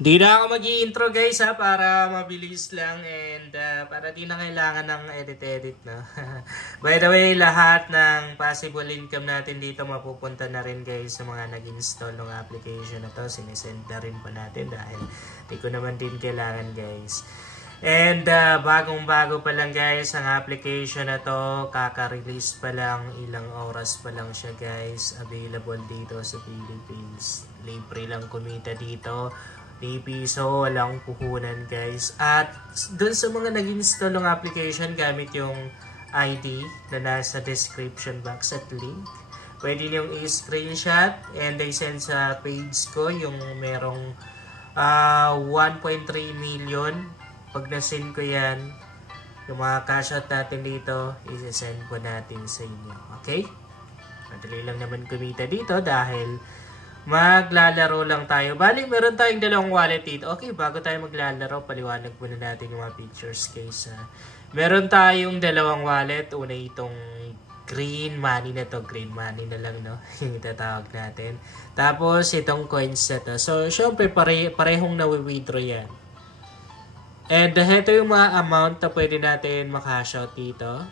Di na ako mag-i-intro guys ha, para mabilis lang and para di na kailangan ng edit-edit no. By the way, lahat ng possible income natin dito mapupunta na rin guys sa mga nag-install ng application na to. Sinesend na rin pa natin dahil di ko naman din kailangan guys. And bagong-bago pa lang guys ang application na to, kaka-release pa lang, ilang oras pa lang siya guys, available dito sa Philippines. Libre lang kumita dito. Piso, walang puhunan guys. At dun sa mga nag-install ng application gamit yung ID na nasa description box at link, pwede niyong i-screenshot and they send sa page ko yung merong 1.3 million. Pag na-send ko yan, yung mga cash out natin dito, i-send po natin sa inyo. Okay? Madali lang naman kumita dito dahil maglalaro lang tayo. Bali, meron tayong dalawang wallet dito. Okay, bago tayo maglalaro, paliwanag muna natin yung mga pictures case. Meron tayong dalawang wallet. Una itong green money na to. Green money na lang, no? Yung itatawag natin. Tapos, itong coins na to. So, syempre, parehong na-withdraw yan. And, ito yung mga amount na pwede natin makash out dito.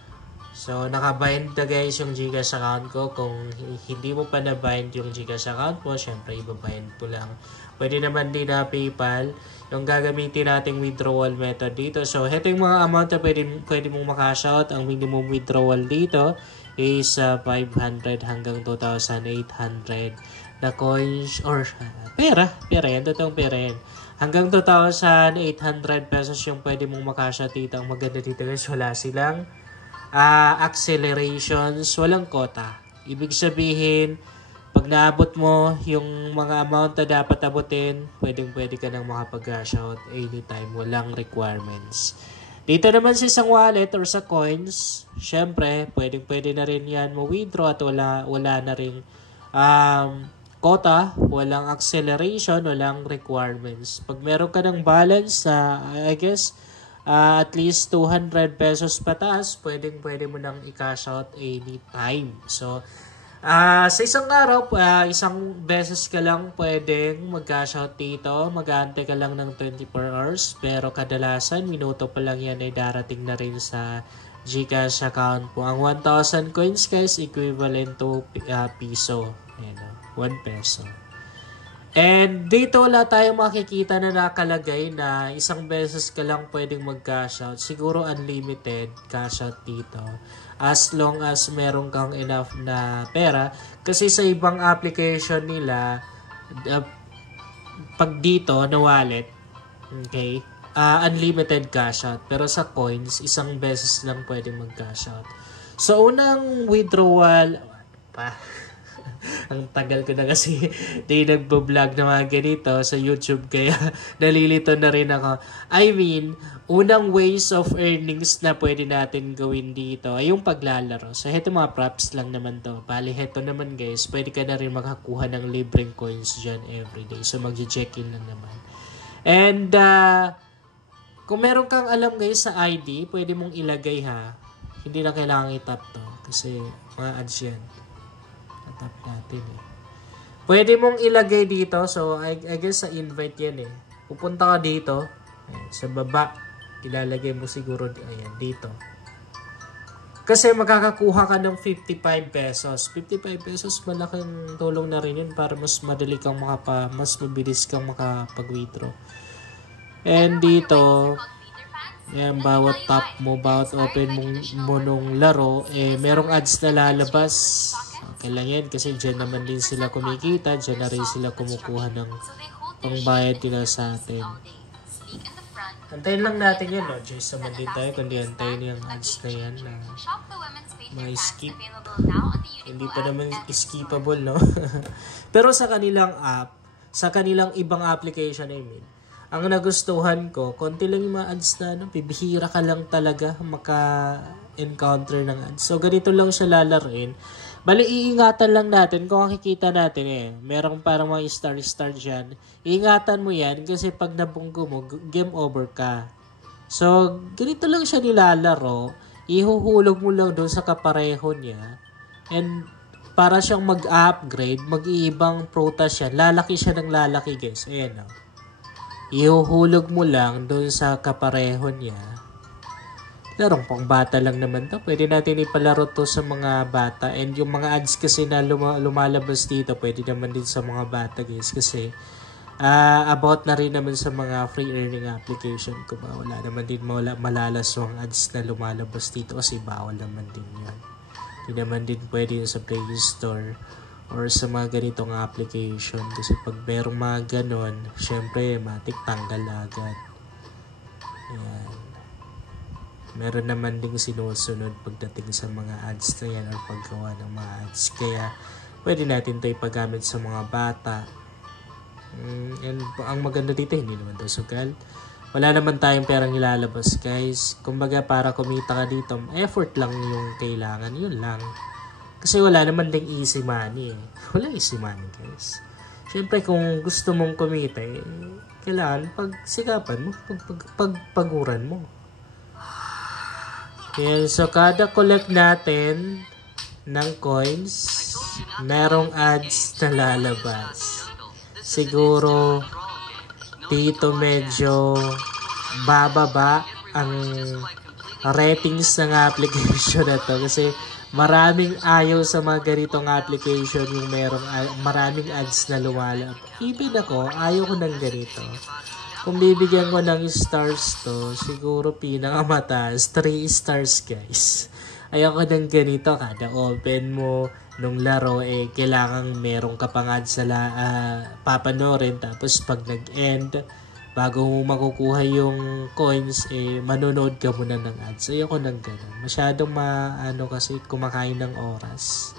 So, nakabind na guys yung Gcash account ko. Kung hindi mo pa na-bind yung Gcash account mo, syempre ibabind po lang. Pwede naman din na PayPal. Yung gagamitin nating withdrawal method dito. So, ito yung mga amount na pwede mong makash out. Ang minimum withdrawal dito is 500 hanggang 2,800 na coins or pera. Pera yan. Totoong pera yan. Hanggang 2,800 pesos yung pwede mong makash out dito. Ang maganda dito guys, wala silang accelerations, walang quota. Ibig sabihin, pag naabot mo yung mga amount na dapat abutin, pwede ka nang makapag-cash out anytime, walang requirements. Dito naman sa isang wallet or sa coins, syempre, pwede na rin yan mo-withdraw at wala na rin quota, walang acceleration, walang requirements. Pag meron ka ng balance na, I guess, at least 200 pesos pataas, pwede mo nang i-cash out anytime. So, sa isang araw, isang beses ka lang pwedeng mag-cash out dito. Mag-aantay ka lang ng 24 hours. Pero kadalasan, minuto pa lang yan ay darating na rin sa Gcash account po. Ang 1,000 coins guys, equivalent to piso. Ayan, 1 peso. And dito wala tayong makikita na nakalagay na isang beses ka lang pwedeng mag-cash out. Siguro unlimited cash out dito. As long as meron kang enough na pera. Kasi sa ibang application nila, pag dito na wallet, okay, unlimited cash out. Pero sa coins, isang beses lang pwedeng mag-cash out. So unang withdrawal, ang tagal ko na kasi di nagbo-vlog na mga ganito sa YouTube kaya nalilito na rin ako. I mean, unang ways of earnings na pwede natin gawin dito ay yung paglalaro. So, heto mga props lang naman to. Bali, heto naman guys, pwede ka na rin makakuha ng libreng coins dyan everyday. So, mag-check-in lang naman. And, kung meron kang alam guys sa ID, pwede mong ilagay ha. Hindi na kailangan i-tap to kasi mga ads yan. Tap natin eh. Pwede mong ilagay dito. So, I guess sa invite yan eh. Pupunta ka dito. Ayan, sa baba. Ilalagay mo siguro ayan, dito. Kasi makakakuha ka ng 55 pesos. 55 pesos, malaking tulong na rin yun para mas madali kang mas mabilis kang makapag-withdraw. And dito, ayan, bawat tap mo, bawat open mo nung laro, eh, merong ads na lalabas. Okay lang yan kasi dyan naman din sila kumikita, dyan na rin sila kumukuha ng pangbayad nila sa atin. Antayin lang natin yan, no? Diyos naman din tayo, kundi antayin yung ads na yan na ma-skip. Hindi pa naman skippable, no? Pero sa kanilang app, sa kanilang ibang application, I mean, ang nagustuhan ko, konti lang yung mga ads na, no? Bibihira ka lang talaga maka-encounter ng ads. So, ganito lang siya lalarin. Bali, iingatan lang natin kung makikita natin eh. Merong parang mga star dyan. Iingatan mo yan kasi pag nabunggo mo, game over ka. So, ganito lang siya nilalaro. Ihuhulog mo lang doon sa kapareho niya. And para siyang mag-upgrade, mag-iibang prutas siya. Lalaki siya ng lalaki guys. Ayan o. ihuhulog mo lang doon sa kapareho niya. Larong pang bata lang naman to. Pwede natin ipalaro to sa mga bata. And yung mga ads kasi na lumalabas dito, pwede naman din sa mga bata guys. Kasi about na rin naman sa mga free earning application ko ba. Wala naman din malalas yung ads na lumalabas dito kasi bawal naman din yun. Hindi naman din pwede yun sa Play Store or sa mga ganitong application. Kasi pag merong mga ganon, syempre matik tanggal agad. Ayan. Meron naman ding sinusunod pagdating sa mga ads na yan or paggawa ng mga ads. Kaya pwede natin ito ipagamit sa mga bata. And ang maganda dito, hindi naman ito sugal. Wala naman tayong perang ilalabas guys. Kumbaga para kumita ka dito, effort lang yung kailangan. Yun lang. Kasi wala naman ding easy money eh. Wala easy money guys. Siyempre kung gusto mong kumita eh, kailangan pagsikapan mo, pagpaguran mo. Yan, so kada collect natin ng coins, merong ads na lalabas. Siguro dito medyo bababa ang ratings ng application na to kasi maraming ayaw sa mga ganitong application yung maraming ads na lumalabas. Even ako, ayaw ko ng ganito. Kung bibigyan ko ng stars to, siguro pinakamataas 3 stars guys. Ayaw ko ng ganito, kada open mo nung laro kailangan merong ka pang ads sa papanorin, tapos pag nag-end bago mo makukuha yung coins manonood ka muna ng ads. Ayaw ko ng ganun. Masyadong kasi kumakain ng oras.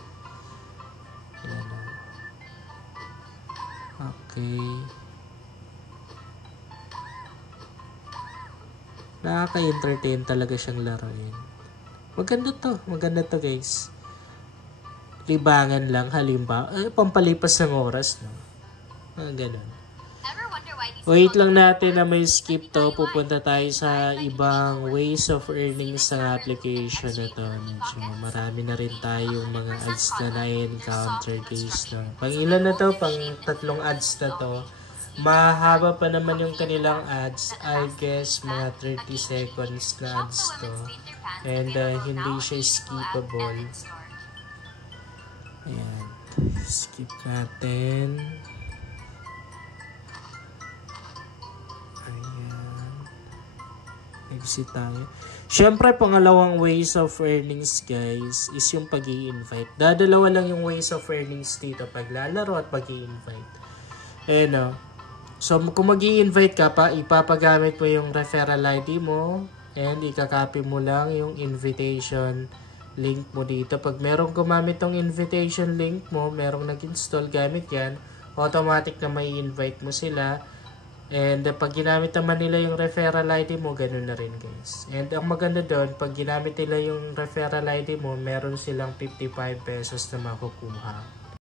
Ayan. Okay. Nakaka-entertain talaga siyang laruin. Maganda to guys. Libangan lang, halimbawa. Pampalipas ng oras, no? Ganun. Wait lang natin na may skip to. Pupunta tayo sa ibang ways of earnings ng application na to. Medyo marami na rin tayong mga ads na na-encounter guys, no? Pang ilan na to? Pang 3 ads na to. Mahaba pa naman yung kanilang ads. I guess mga 30 seconds na ads to. And hindi siya skippable. Ayan. Skip natin. Ayan. Exit tayo. Siyempre, pangalawang ways of earnings guys is yung pag-i-invite. Dadalawa lang yung ways of earnings dito. Paglalaro at pag-i-invite. Ayan. So, kung mag-i-invite ka pa, ipapagamit mo yung referral ID mo and ikakopy mo lang yung invitation link mo dito. Pag merong gumamit tong invitation link mo, merong nag-install gamit yan, automatic na may invite mo sila. And pag ginamit naman nila yung referral ID mo, ganun na rin guys. And ang maganda doon, pag ginamit nila yung referral ID mo, meron silang 55 pesos na makukuha.